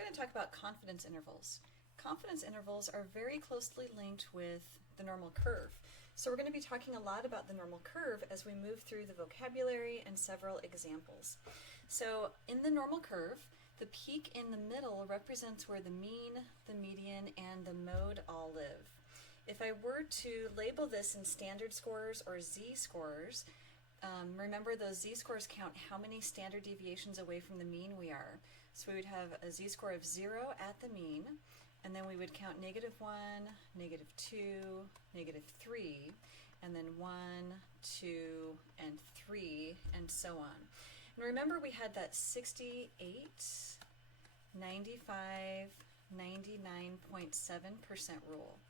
going to talk about confidence intervals. Confidence intervals are very closely linked with the normal curve. So we're going to be talking a lot about the normal curve as we move through the vocabulary and several examples. So in the normal curve, the peak in the middle represents where the mean, the median, and the mode all live. If I were to label this in standard scores or z-scores, remember those z-scores count how many standard deviations away from the mean we are. So we would have a z-score of 0 at the mean, and then we would count -1, -2, -3, and then 1, 2, and 3, and so on. And remember we had that 68, 95, 99.7% rule.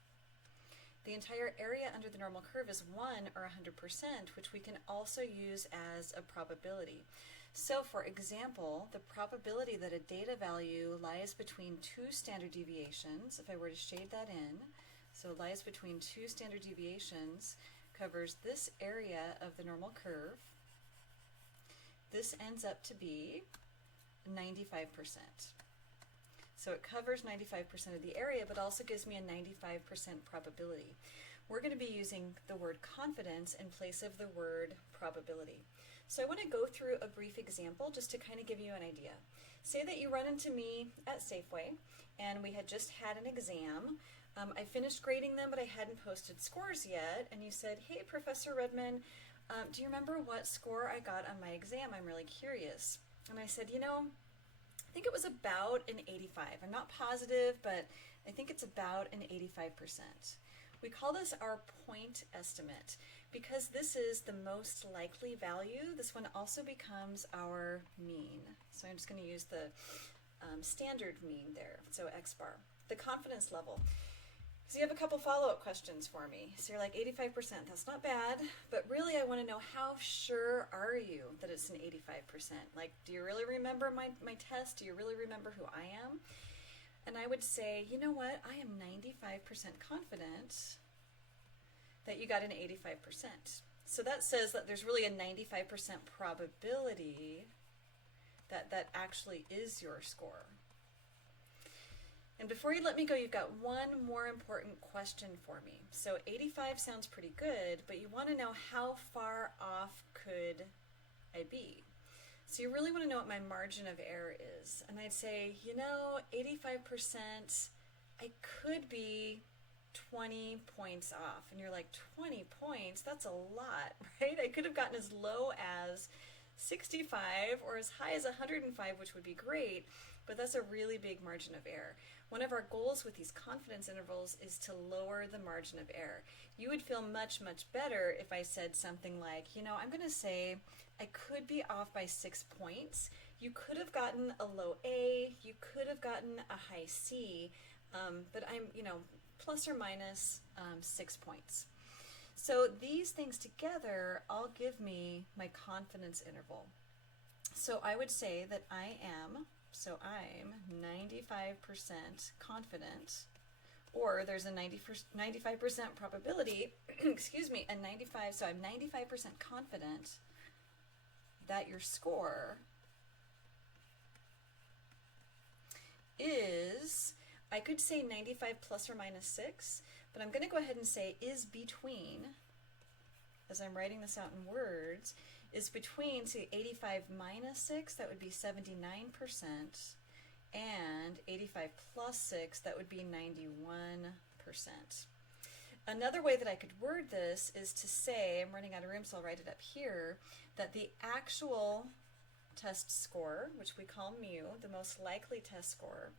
The entire area under the normal curve is 1 or 100%, which we can also use as a probability. So for example, the probability that a data value lies between two standard deviations, if I were to shade that in, so lies between two standard deviations, covers this area of the normal curve. This ends up to be 95%. So it covers 95% of the area, but also gives me a 95% probability. We're going to be using the word confidence in place of the word probability. So I want to go through a brief example just to kind of give you an idea. Say that you run into me at Safeway, and we had just had an exam. I finished grading them, but I hadn't posted scores yet, and you said, "Hey, Professor Redman, do you remember what score I got on my exam? I'm really curious." And I said, I think it was about an 85. I'm not positive, but I think it's about an 85%. We call this our point estimate because this is the most likely value. This one also becomes our mean. So I'm just going to use the standard mean there, so X bar. The confidence level. So you have a couple follow-up questions for me. So you're like 85%, that's not bad, but really I want to know how sure are you that it's an 85%? Like, do you really remember my test? Do you really remember who I am? And I would say, you know what, I am 95% confident that you got an 85%. So that says that there's really a 95% probability that that actually is your score. And before you let me go, you've got one more important question for me. So 85 sounds pretty good, but you want to know how far off could I be? So you really want to know what my margin of error is. And I'd say, 85%, I could be 20 points off. And you're like, 20 points? That's a lot, right? I could have gotten as low as 65 or as high as 105, which would be great, but that's a really big margin of error. One of our goals with these confidence intervals is to lower the margin of error. You would feel much, much better if I said something like, I'm going to say I could be off by 6 points. You could have gotten a low A, you could have gotten a high C, but I'm, plus or minus 6 points. So these things together all give me my confidence interval. So I would say that I'm 95% confident, or there's a 95% probability, excuse me, so I'm 95% confident that your score is, I could say 95 plus or minus 6, but I'm going to go ahead and say is between, as I'm writing this out in words, is between, say, 85 minus 6, that would be 79%, and 85 plus 6, that would be 91%. Another way that I could word this is to say, I'm running out of room, so I'll write it up here, that the actual test score, which we call mu, the most likely test score,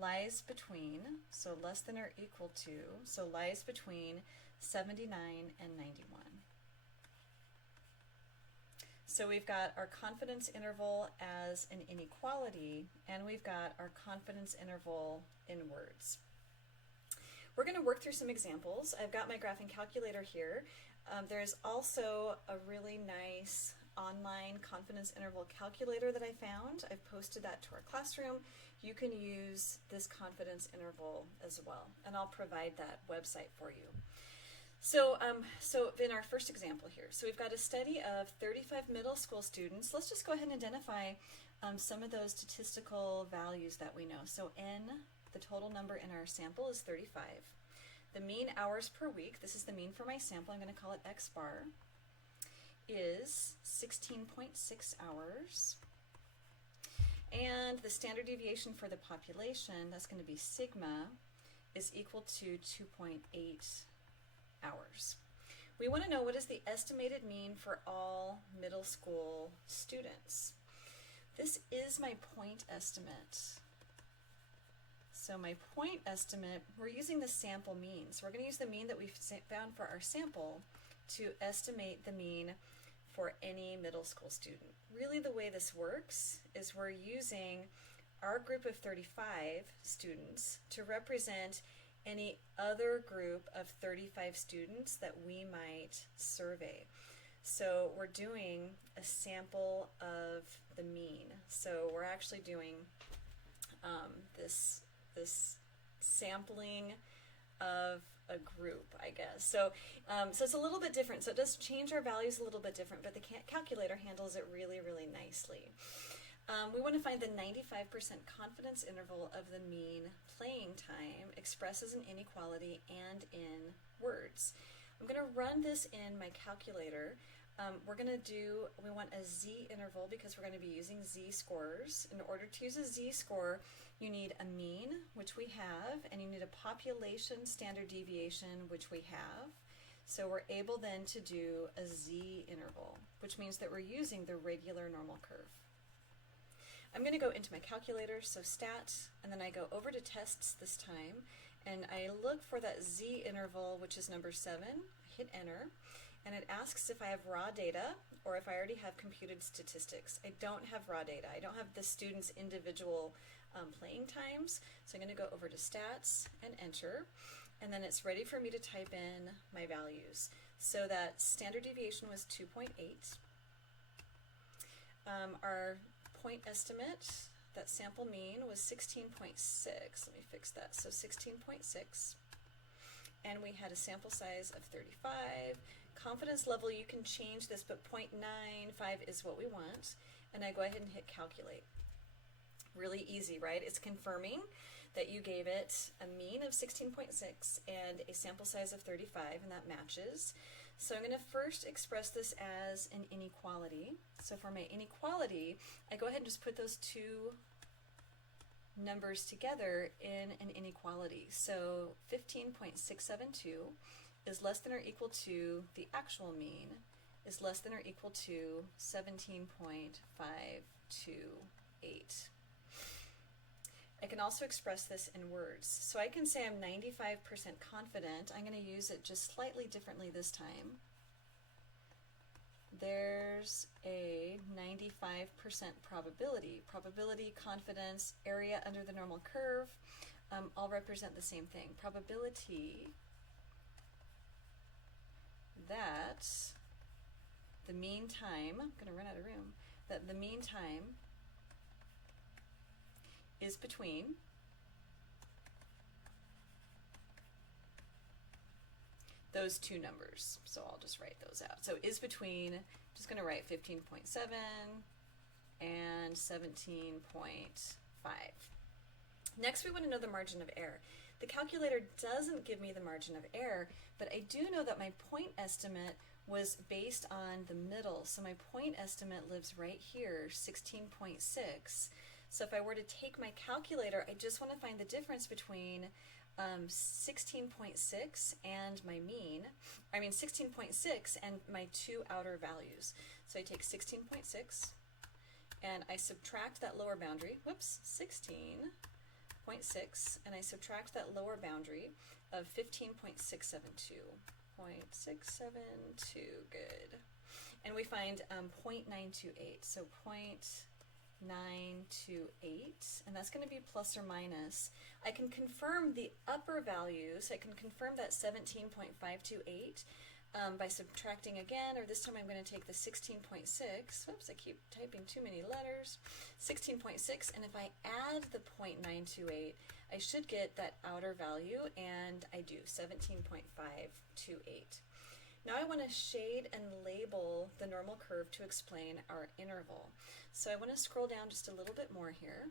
lies between, so less than or equal to, so lies between 79 and 91. So we've got our confidence interval as an inequality, and we've got our confidence interval in words. We're going to work through some examples. I've got my graphing calculator here. There's also a really nice online confidence interval calculator that I found. I've posted that to our classroom. You can use this confidence interval as well, and I'll provide that website for you. So in our first example here, so we've got a study of 35 middle school students. Let's just go ahead and identify some of those statistical values that we know. So n, the total number in our sample, is 35. The mean hours per week, this is the mean for my sample, I'm going to call it x bar, is 16.6 hours. And the standard deviation for the population, that's going to be sigma, is equal to 2.8 hours. We want to know what is the estimated mean for all middle school students. This is my point estimate. So my point estimate, we're using the sample mean. So we're going to use the mean that we've found for our sample to estimate the mean for any middle school student. Really the way this works is we're using our group of 35 students to represent any other group of 35 students that we might survey. So we're doing a sample of the mean. So we're actually doing this sampling of a group, I guess. So it's a little bit different. So it does change our values a little bit different, but the calculator handles it really, really nicely. We want to find the 95% confidence interval of the mean playing time expressed as an inequality and in words. I'm going to run this in my calculator. We want a z-interval because we're going to be using z-scores. In order to use a z-score, you need a mean, which we have, and you need a population standard deviation, which we have. So we're able then to do a z-interval, which means that we're using the regular normal curve. I'm going to go into my calculator, so stat, and then I go over to tests this time, and I look for that z-interval, which is number 7, hit enter, and it asks if I have raw data or if I already have computed statistics. I don't have raw data. I don't have the students' individual playing times, so I'm going to go over to stats and enter, and then it's ready for me to type in my values. So that standard deviation was 2.8. Our point estimate, that sample mean, was 16.6. Let me fix that. So 16.6. And we had a sample size of 35. Confidence level, you can change this, but 0.95 is what we want. And I go ahead and hit calculate. Really easy, right? It's confirming that you gave it a mean of 16.6 and a sample size of 35, and that matches. So I'm going to first express this as an inequality. So for my inequality, I go ahead and just put those two numbers together in an inequality. So 15.672 is less than or equal to the actual mean is less than or equal to 17.528. I can also express this in words. So I can say I'm 95% confident. I'm going to use it just slightly differently this time. There's a 95% probability. Probability, confidence, area under the normal curve, all represent the same thing. Probability that the mean time, I'm going to run out of room, that the mean time is between those two numbers. So I'll just write those out. So is between, I'm just going to write 15.7 and 17.5. Next, we want to know the margin of error. The calculator doesn't give me the margin of error, but I do know that my point estimate was based on the middle. So my point estimate lives right here, 16.6. So if I were to take my calculator, I just want to find the difference between 16.6 and my mean, 16.6 and my two outer values. So I take 16.6 and I subtract that lower boundary, 16.6, and I subtract that lower boundary of 15.672. 0.672, good. And we find 0.928, so 0.928, and that's going to be plus or minus. I can confirm the upper values. I can confirm that 17.528 by subtracting again, or this time I'm going to take the 16.6. Whoops, I keep typing too many letters. 16.6, and if I add the 0.928, I should get that outer value, and I do, 17.528. Now I want to shade and label the normal curve to explain our interval. So I want to scroll down just a little bit more here.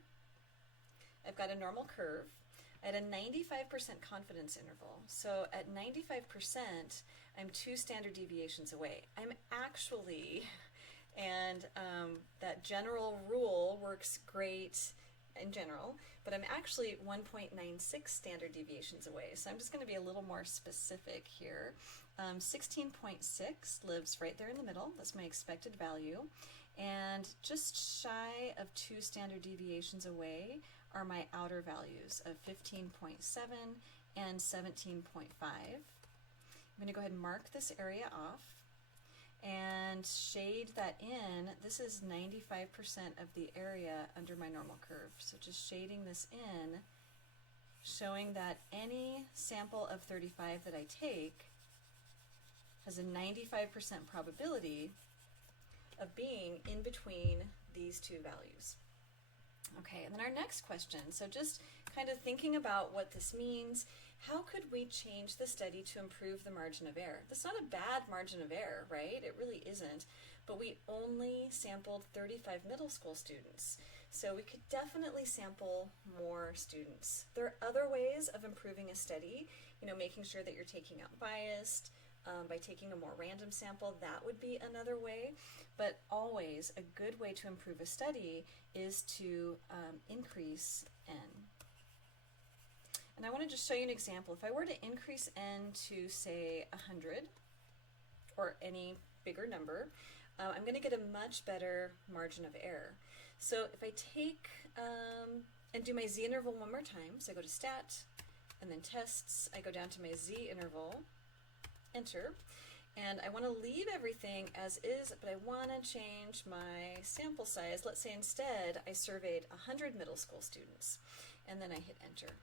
I've got a normal curve at a 95% confidence interval. So at 95%, I'm 2 standard deviations away. I'm actually, and that general rule works great in general, but I'm actually 1.96 standard deviations away. So I'm just going to be a little more specific here. 16.6 lives right there in the middle. That's my expected value. And just shy of 2 standard deviations away are my outer values of 15.7 and 17.5. I'm going to go ahead and mark this area off and shade that in. This is 95% of the area under my normal curve. So just shading this in, showing that any sample of 35 that I take has a 95% probability of being in between these 2 values. Okay, and then our next question, so just kind of thinking about what this means, how could we change the study to improve the margin of error? That's not a bad margin of error, right? It really isn't, but we only sampled 35 middle school students. So we could definitely sample more students. There are other ways of improving a study, making sure that you're taking out bias, by taking a more random sample, that would be another way. But always a good way to improve a study is to increase N. And I want to just show you an example. If I were to increase N to, say, 100, or any bigger number, I'm going to get a much better margin of error. So if I take and do my Z interval one more time, so I go to Stat, and then Tests, I go down to my Z interval, Enter, and I want to leave everything as is, but I want to change my sample size. Let's say instead I surveyed 100 middle school students, and then I hit Enter,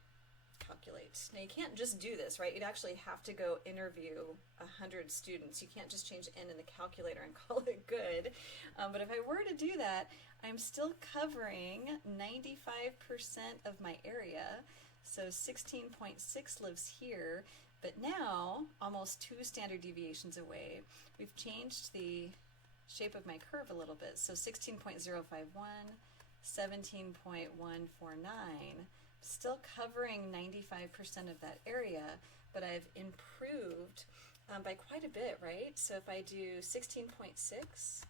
Calculate. Now you can't just do this, right? You'd actually have to go interview 100 students. You can't just change N in the calculator and call it good. But if I were to do that, I'm still covering 95% of my area, so 16.6 lives here. But now, almost 2 standard deviations away, we've changed the shape of my curve a little bit. So 16.051, 17.149, still covering 95% of that area, but I've improved by quite a bit, right? So if I do 16.6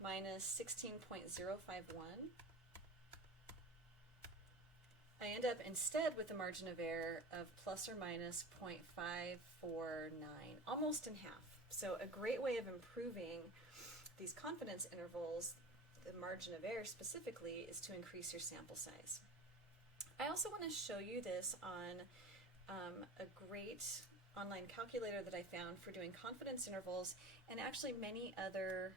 minus 16.051, I end up instead with a margin of error of plus or minus 0.549, almost in half. So a great way of improving these confidence intervals, the margin of error specifically, is to increase your sample size. I also want to show you this on a great online calculator that I found for doing confidence intervals and actually many other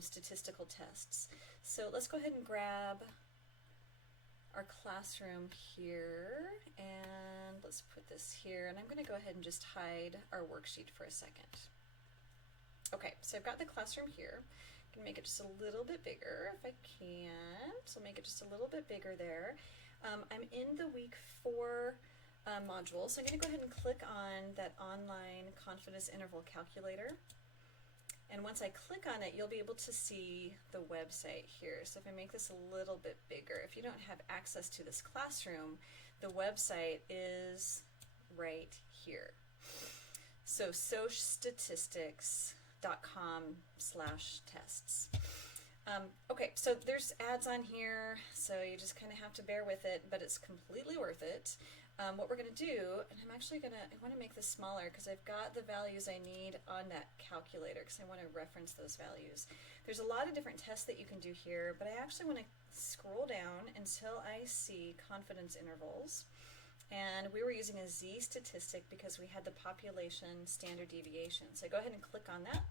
statistical tests. So let's go ahead and grab our classroom here, and let's put this here, and I'm going to go ahead and just hide our worksheet for a second. Okay, so I've got the classroom here. I'm going to make it just a little bit bigger if I can, so make it just a little bit bigger there. I'm in the week 4 module, so I'm going to go ahead and click on that online confidence interval calculator. And once I click on it, you'll be able to see the website here. So if I make this a little bit bigger, if you don't have access to this classroom, the website is right here. So socialstatistics.com/tests. Okay, so there's ads on here, so you just kind of have to bear with it, but it's completely worth it. What we're going to do, and I want to make this smaller because I've got the values I need on that calculator because I want to reference those values. There's a lot of different tests that you can do here, but I actually want to scroll down until I see confidence intervals. And we were using a Z statistic because we had the population standard deviation. So I go ahead and click on that.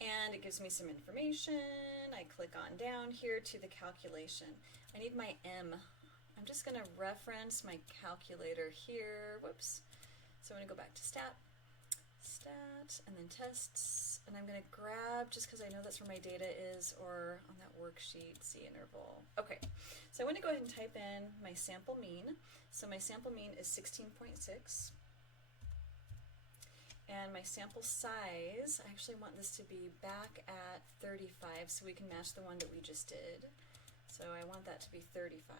And it gives me some information. I click on down here to the calculation. I need my M. I'm just going to reference my calculator here. Whoops. So I'm going to go back to Stat, and then Tests. And I'm going to grab, just because I know that's where my data is, or on that worksheet, Z interval. Okay, so I want to go ahead and type in my sample mean. So my sample mean is 16.6. And my sample size, I actually want this to be back at 35 so we can match the one that we just did. So I want that to be 35.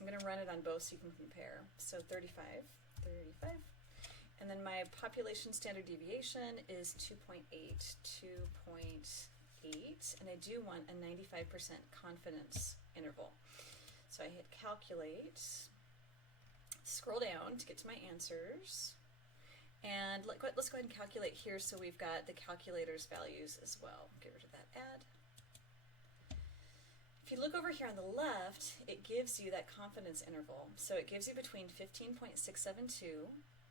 I'm going to run it on both so you can compare. So 35, 35. And then my population standard deviation is 2.8, 2.8. And I do want a 95% confidence interval. So I hit calculate, scroll down to get to my answers. And let's go ahead and calculate here so we've got the calculator's values as well. Get rid of that add. If you look over here on the left, it gives you that confidence interval. So it gives you between 15.672,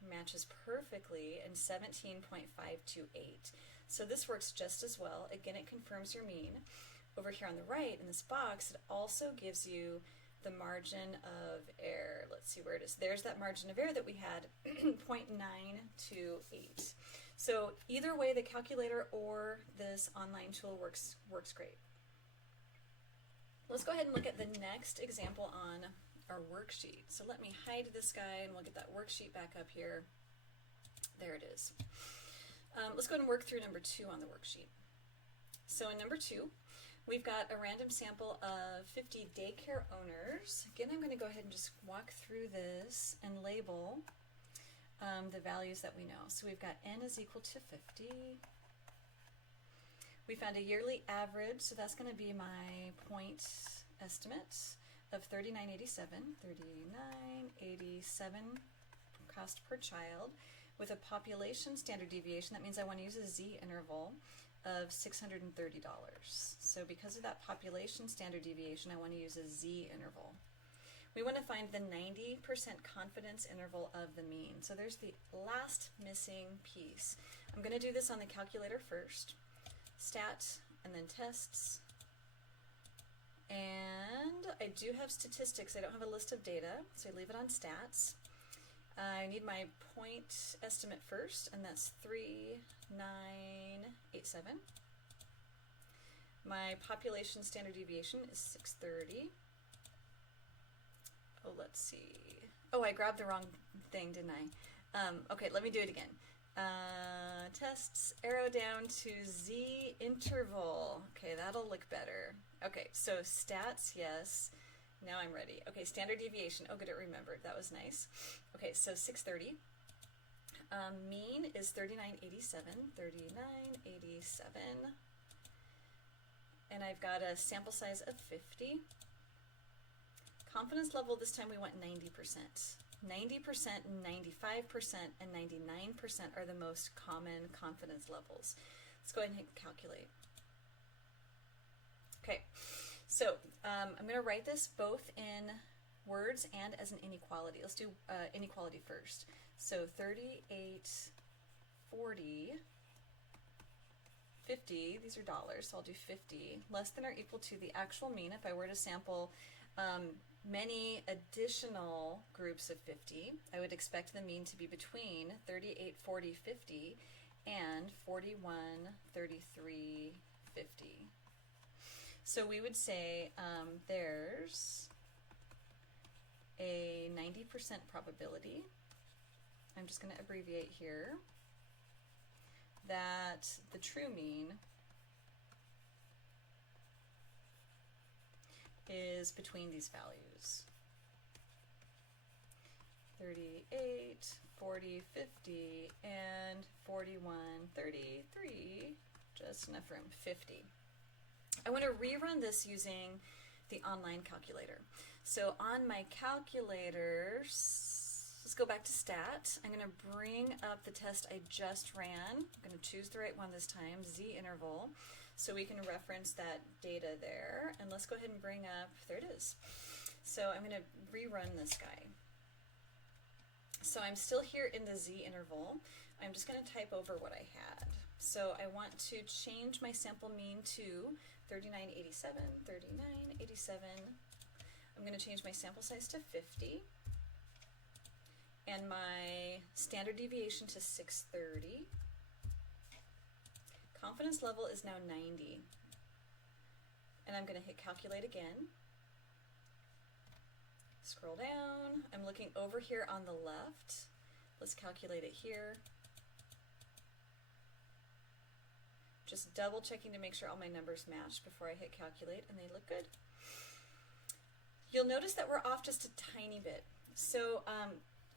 matches perfectly, and 17.528. So this works just as well. Again, it confirms your mean. Over here on the right in this box, it also gives you the margin of error. Let's see where it is. There's that margin of error that we had, 0.928. So either way, the calculator or this online tool works great. Let's go ahead and look at the next example on our worksheet. So let me hide this guy and we'll get that worksheet back up here. There it is. Let's go ahead and work through number 2 on the worksheet. So in number 2, we've got a random sample of 50 daycare owners. Again, I'm going to go ahead and just walk through this and label the values that we know. So we've got n is equal to 50. We found a yearly average, so that's going to be my point estimate of $39.87, $39.87 cost per child, with a population standard deviation. That means I want to use a z interval of $630. So because of that population standard deviation, I want to use a z interval. We want to find the 90% confidence interval of the mean. So there's the last missing piece. I'm going to do this on the calculator first. Stat, and then tests. And I do have statistics. I don't have a list of data, so I leave it on stats. I need my point estimate first, and that's 3987. My population standard deviation is 630. Oh, let's see. Oh, I grabbed the wrong thing, didn't I? Okay, let me do it again. Tests, arrow down to z interval. Okay, that'll look better. Okay, so stats, yes. Now I'm ready. Okay, standard deviation. Oh, good, it remembered. That was nice. Okay, so 630. Mean is 3987. 3987. And I've got a sample size of 50. Confidence level, this time we want 90%. 90%, 95%, and 99% are the most common confidence levels. Let's go ahead and hit calculate. Okay, so I'm going to write this both in words and as an inequality. Let's do inequality first. So 38, 40, 50, these are dollars, so I'll do 50, less than or equal to the actual mean if I were to sample many additional groups of 50. I would expect the mean to be between 38, 40, 50 and 41, 33, 50. So we would say there's a 90% probability, I'm just going to abbreviate here, that the true mean is between these values. 38, 40, 50, and 41, 33, just enough room, 50. I want to rerun this using the online calculator. So on my calculator, let's go back to stat. I'm going to bring up the test I just ran. I'm going to choose the right one this time, z interval, so we can reference that data there. And let's go ahead and bring up, there it is. So I'm going to rerun this guy. So I'm still here in the z interval. I'm just going to type over what I had. So I want to change my sample mean to 3987, 3987. I'm going to change my sample size to 50. And my standard deviation to 630. Confidence level is now 90. And I'm going to hit calculate again. Scroll down. I'm looking over here on the left. Let's calculate it here. Just double checking to make sure all my numbers match before I hit calculate, and they look good. You'll notice that we're off just a tiny bit. So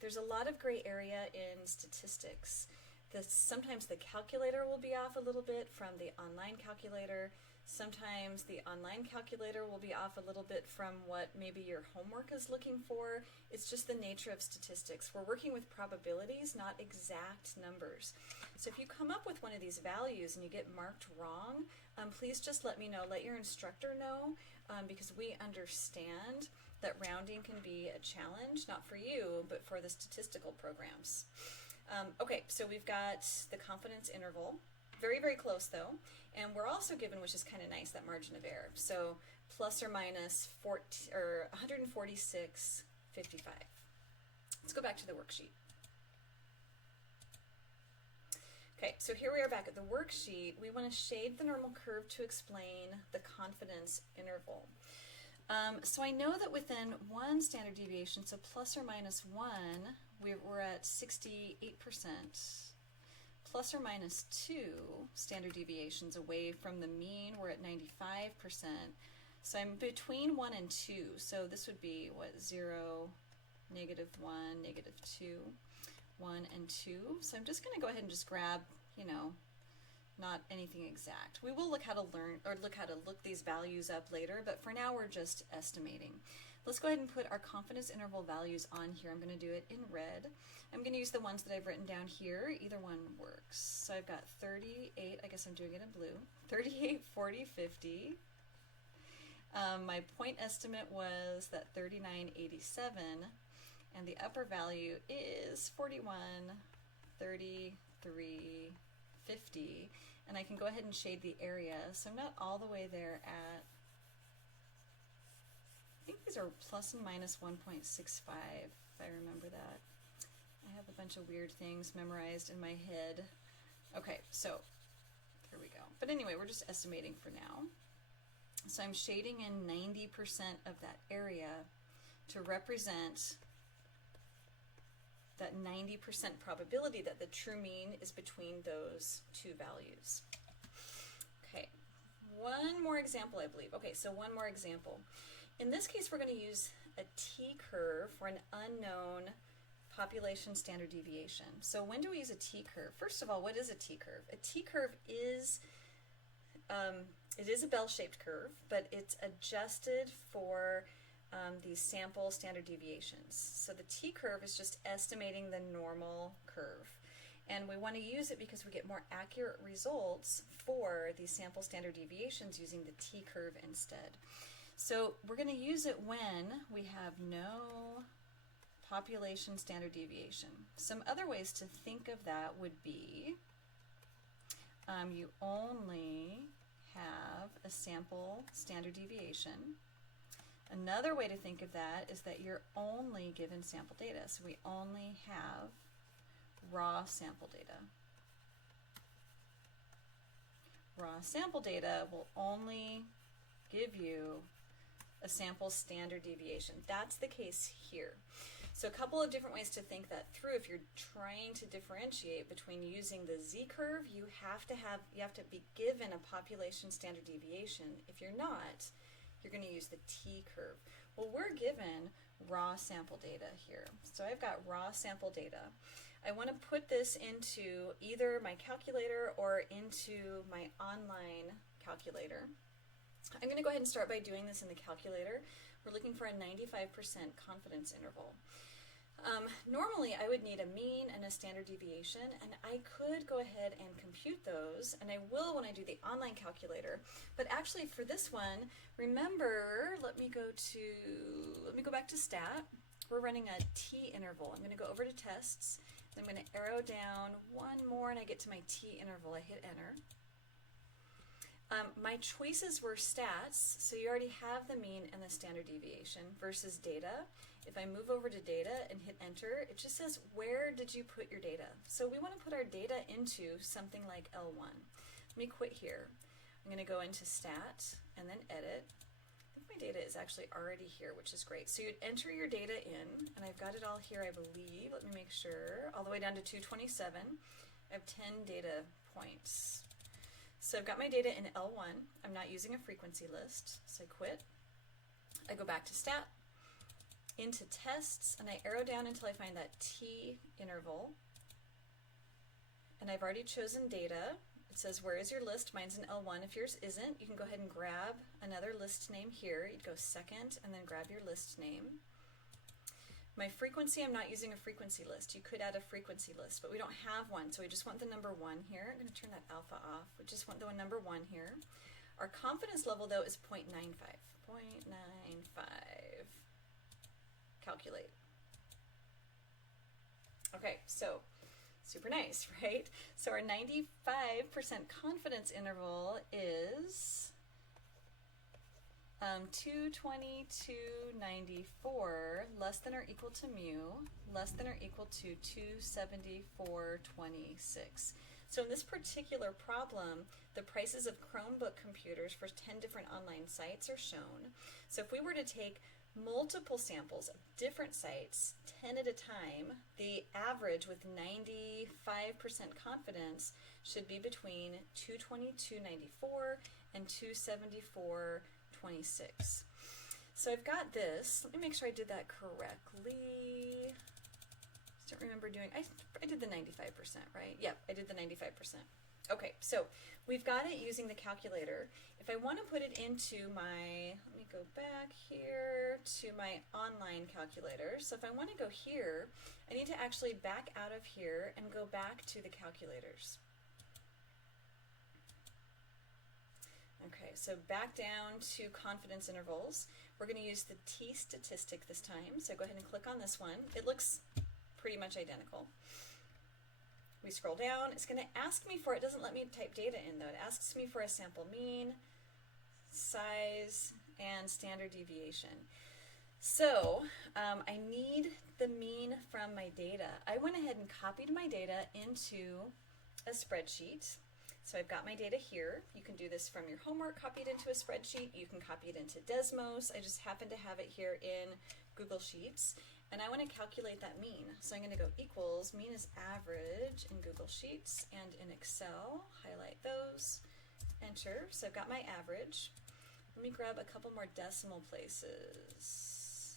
there's a lot of gray area in statistics. Sometimes the calculator will be off a little bit from the online calculator. Sometimes the online calculator will be off a little bit from what maybe your homework is looking for. It's just the nature of statistics. We're working with probabilities, not exact numbers. So if you come up with one of these values and you get marked wrong, please just let me know. Let your instructor know, because we understand that rounding can be a challenge, not for you, but for the statistical programs. Okay, so we've got the confidence interval. Very, very close though. And we're also given, which is kind of nice, that margin of error. So plus or minus 146.55. Let's go back to the worksheet. Okay, so here we are back at the worksheet. We want to shade the normal curve to explain the confidence interval. So I know that within one standard deviation, so plus or minus 1, we're at 68%. Plus or minus 2 standard deviations away from the mean, we're at 95%. So I'm between 1 and 2. So this would be, what, 0, negative 1, negative 2, 1, and 2. So I'm just going to go ahead and just grab, you know, not anything exact. We will look how to learn, or look how to look these values up later, but for now we're just estimating. Let's go ahead and put our confidence interval values on here. I'm going to do it in red. I'm going to use the ones that I've written down here. Either one works. So I've got 38, I guess I'm doing it in blue, 38, 40, 50. My point estimate was that 39.87, and the upper value is 41, 33, 50, and I can go ahead and shade the area. So I'm not all the way there at, I think these are plus and minus 1.65, if I remember that. I have a bunch of weird things memorized in my head. Okay, so here we go. But anyway, we're just estimating for now. So I'm shading in 90% of that area to represent that 90% probability that the true mean is between those two values. Okay, one more example, I believe. Okay, so one more example. In this case, we're going to use a t-curve for an unknown population standard deviation. So when do we use a t-curve? First of all, what is a t-curve? A t-curve is it is a bell-shaped curve, but it's adjusted for these sample standard deviations. So the t-curve is just estimating the normal curve. And we want to use it because we get more accurate results for these sample standard deviations using the t-curve instead. So we're going to use it when we have no population standard deviation. Some other ways to think of that would be you only have a sample standard deviation. Another way to think of that is that you're only given sample data. So we only have raw sample data. Raw sample data will only give you a sample standard deviation. That's the case here. So a couple of different ways to think that through. If you're trying to differentiate between using the z-curve, you have to be given a population standard deviation. If you're not, you're going to use the t-curve. Well, we're given raw sample data here. So I've got raw sample data. I want to put this into either my calculator or into my online calculator. I'm going to go ahead and start by doing this in the calculator. We're looking for a 95% confidence interval. Normally I would need a mean and a standard deviation, and I could go ahead and compute those, and I will when I do the online calculator. But actually for this one, remember, let me go back to stat. We're running a t-interval. I'm going to go over to tests, and I'm going to arrow down one more, and I get to my t-interval. I hit enter. My choices were stats, so you already have the mean and the standard deviation, versus data. If I move over to data and hit enter, it just says, where did you put your data? So we want to put our data into something like L1. Let me quit here. I'm going to go into stat and then edit. I think my data is actually already here, which is great. So you'd enter your data in, and I've got it all here, I believe. Let me make sure. All the way down to 227. I have 10 data points. So I've got my data in L1. I'm not using a frequency list, so I quit. I go back to stat, into tests, and I arrow down until I find that T interval. And I've already chosen data. It says, where is your list? Mine's in L1. If yours isn't, you can go ahead and grab another list name here. You'd go second and then grab your list name. My frequency, I'm not using a frequency list. You could add a frequency list, but we don't have one, so we just want the number 1 here. I'm going to turn that alpha off. We just want the number 1 here. Our confidence level, though, is 0.95. 0.95. Calculate. Okay, so super nice, right? So our 95% confidence interval is 220 to 94, less than or equal to mu, less than or equal to 274.26. So in this particular problem, the prices of Chromebook computers for 10 different online sites are shown. So if we were to take multiple samples of different sites, 10 at a time, the average with 95% confidence should be between 222.94 and 274.26. So I've got this. Let me make sure I did that correctly. I don't remember doing, I did the 95%, right? Yep, I did the 95%. Okay, so we've got it using the calculator. If I want to put it into my, let me go back here to my online calculator. So if I want to go here, I need to actually back out of here and go back to the calculators. Okay, so back down to confidence intervals. We're going to use the T statistic this time. So go ahead and click on this one. It looks pretty much identical. We scroll down. It's going to ask me for, it doesn't let me type data in though. It asks me for a sample mean, size, and standard deviation. So I need the mean from my data. I went ahead and copied my data into a spreadsheet. So I've got my data here. You can do this from your homework, copy it into a spreadsheet. You can copy it into Desmos. I just happen to have it here in Google Sheets. And I want to calculate that mean. So I'm going to go equals, mean is average in Google Sheets and in Excel. Highlight those, enter. So I've got my average. Let me grab a couple more decimal places.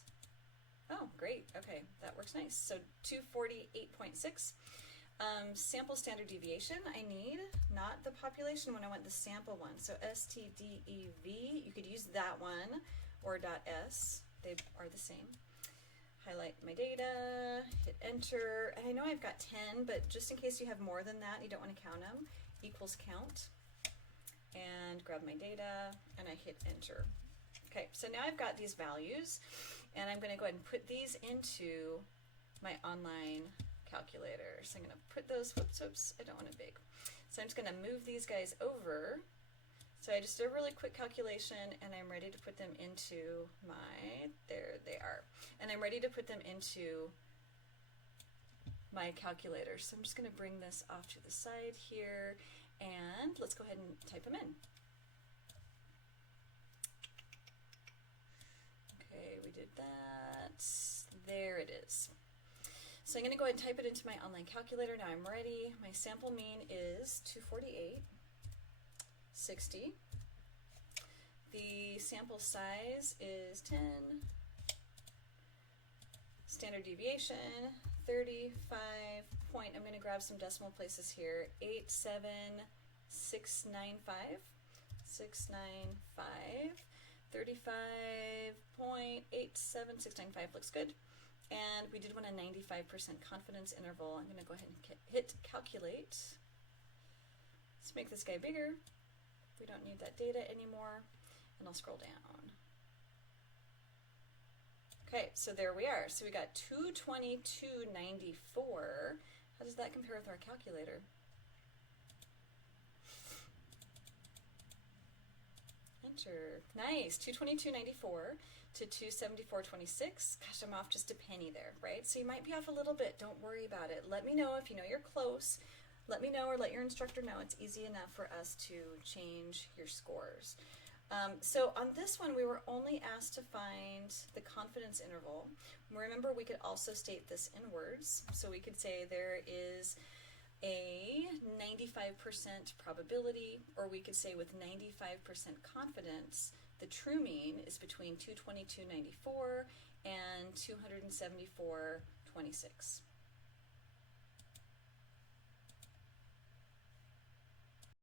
Oh, great. Okay, that works nice. So 248.6. Sample standard deviation I need, not the population one, I want the sample one. So STDEV, you could use that one, or .s, they are the same. Highlight my data, hit enter, and I know I've got 10, but just in case you have more than that, you don't want to count them, equals count, and grab my data, and I hit enter. Okay, so now I've got these values, and I'm going to go ahead and put these into my online calculator. So I'm going to put those, whoops, I don't want it big. So I'm just going to move these guys over. So I just did a really quick calculation and I'm ready to put them into my, there they are. And I'm ready to put them into my calculator. So I'm just going to bring this off to the side here and let's go ahead and type them in. Okay, we did that. There it is. So I'm going to go ahead and type it into my online calculator. Now I'm ready. My sample mean is 248.60. The sample size is 10. Standard deviation, 35 point, I'm going to grab some decimal places here, 87695. 35.87695 looks good. And we did want a 95% confidence interval. I'm going to go ahead and hit calculate. Let's make this guy bigger. We don't need that data anymore. And I'll scroll down. Okay, so there we are. So we got 222.94. How does that compare with our calculator? Enter. Nice. 222.94 to 274.26. Gosh, I'm off just a penny there, right? So you might be off a little bit. Don't worry about it. Let me know if you know you're close. Let me know or let your instructor know. It's easy enough for us to change your scores. So on this one, we were only asked to find the confidence interval. Remember, we could also state this in words. So we could say there is a 95% probability, or we could say with 95% confidence, the true mean is between 222.94 and 274.26.